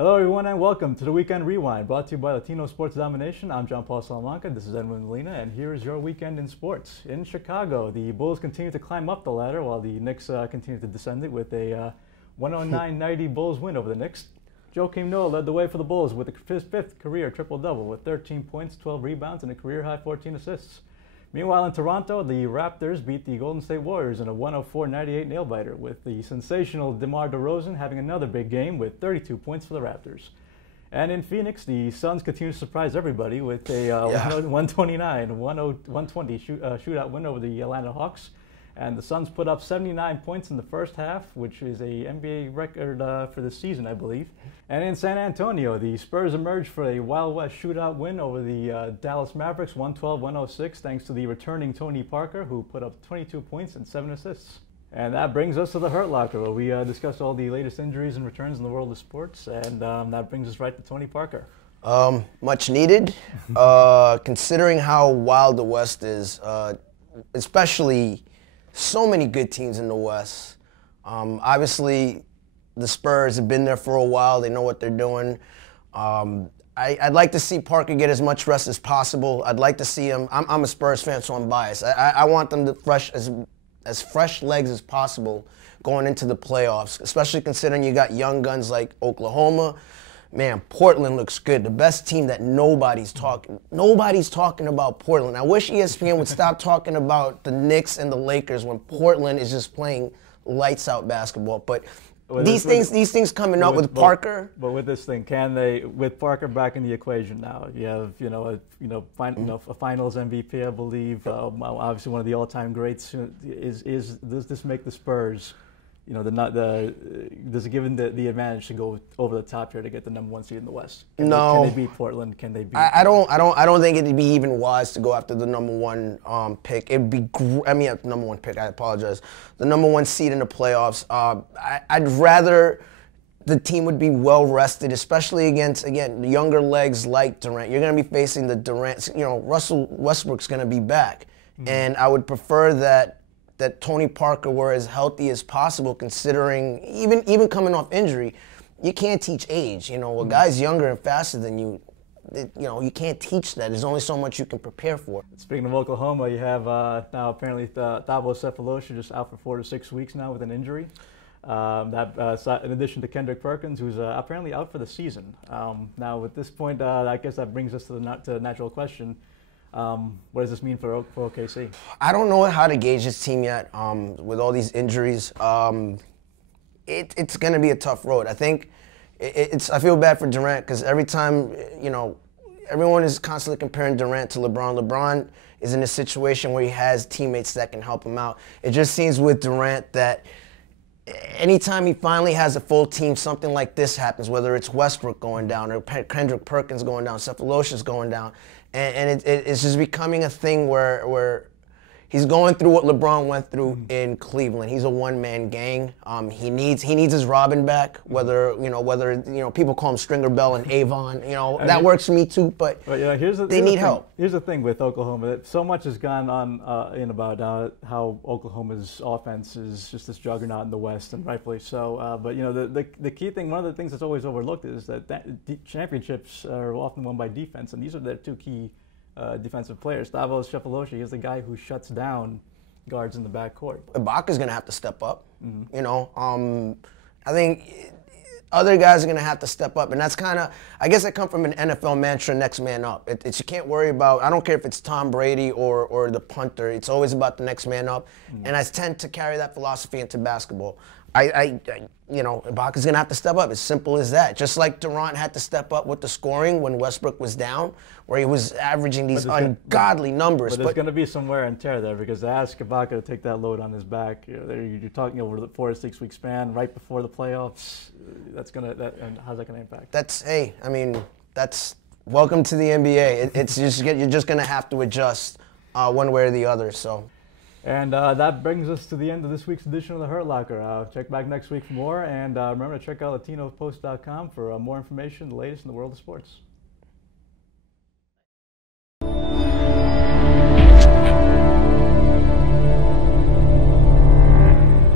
Hello, everyone, and welcome to the Weekend Rewind, brought to you by Latino Sports Domination. I'm John Paul Salamanca. This is Edwin Molina, and here is your weekend in sports. In Chicago, the Bulls continue to climb up the ladder while the Knicks continue to descend it with a 109-90 Bulls win over the Knicks. Joakim Noah led the way for the Bulls with his fifth career triple-double with 13 points, 12 rebounds, and a career-high 14 assists. Meanwhile, in Toronto, the Raptors beat the Golden State Warriors in a 104-98 nail-biter, with the sensational DeMar DeRozan having another big game with 32 points for the Raptors. And in Phoenix, the Suns continue to surprise everybody with a 129-120 shootout win over the Atlanta Hawks. And the Suns put up 79 points in the first half, which is a NBA record for the season, I believe. And in San Antonio, the Spurs emerged for a Wild West shootout win over the Dallas Mavericks, 112-106, thanks to the returning Tony Parker, who put up 22 points and 7 assists. And that brings us to the Hurt Locker, where we discuss all the latest injuries and returns in the world of sports. And that brings us right to Tony Parker. Much needed, considering how wild the West is, especially so many good teams in the West. Obviously, the Spurs have been there for a while. They know what they're doing. I'd like to see Parker get as much rest as possible. I'd like to see him. I'm a Spurs fan, so I'm biased. I want them to as fresh legs as possible going into the playoffs, especially considering you got young guns like Oklahoma. Man, Portland looks good. The best team that nobody's talking about Portland. I wish ESPN would stop talking about the Knicks and the Lakers when Portland is just playing lights out basketball. But these things coming up with Parker. But with this thing, can they, with Parker back in the equation now? You have a Finals MVP, I believe. Obviously, one of the all-time greats. Does this make the Spurs? Does it give them the advantage to go over the top here to get the #1 seed in the West? Can they beat Portland? Can they beat? I don't think it'd be even wise to go after the #1 pick. It'd be #1 pick. I apologize. The #1 seed in the playoffs. I'd rather the team would be well rested, especially against the younger legs like Durant. You're going to be facing the Durant. Russell Westbrook's going to be back, and I would prefer that Tony Parker were as healthy as possible, considering even coming off injury. You can't teach age. A guy's younger and faster than you. You can't teach that. There's only so much you can prepare for. Speaking of Oklahoma, you have now apparently Thabo Sefolosha just out for 4 to 6 weeks now with an injury. In addition to Kendrick Perkins, who's apparently out for the season. Now, at this point, I guess that brings us to the natural question. What does this mean for OKC? I don't know how to gauge this team yet with all these injuries. It's going to be a tough road. I think I feel bad for Durant because every time, everyone is constantly comparing Durant to LeBron. LeBron is in a situation where he has teammates that can help him out. It just seems with Durant that anytime he finally has a full team, something like this happens, whether it's Westbrook going down or Kendrick Perkins going down, Sefolosha's going down. And it's just becoming a thing where he's going through what LeBron went through in Cleveland. He's a one-man gang. He needs his Robin back. Whether people call him Stringer Bell and Avon. That works for me too. But they need help. Here's the thing with Oklahoma. So much has gone on about how Oklahoma's offense is just this juggernaut in the West, and rightfully so. But the key thing, one of the things that's always overlooked is that championships are often won by defense, and these are their two key defensive players. Thabo Sefolosha is the guy who shuts down guards in the backcourt. Ibaka's going to have to step up. I think other guys are going to have to step up, and that's I guess I come from an NFL mantra, next man up. You can't worry about, I don't care if it's Tom Brady or the punter, it's always about the next man up, and I tend to carry that philosophy into basketball. Ibaka's going to have to step up. As simple as that. Just like Durant had to step up with the scoring when Westbrook was down, where he was averaging these ungodly numbers. But there's going to be some wear and tear there, because to ask Ibaka to take that load on his back, you're talking over the 4 to 6 week span right before the playoffs. And how's that going to impact? That's welcome to the NBA. You're just going to have to adjust one way or the other. So. And that brings us to the end of this week's edition of the Hurt Locker. Check back next week for more, and remember to check out LatinoPost.com for more information, the latest in the world of sports.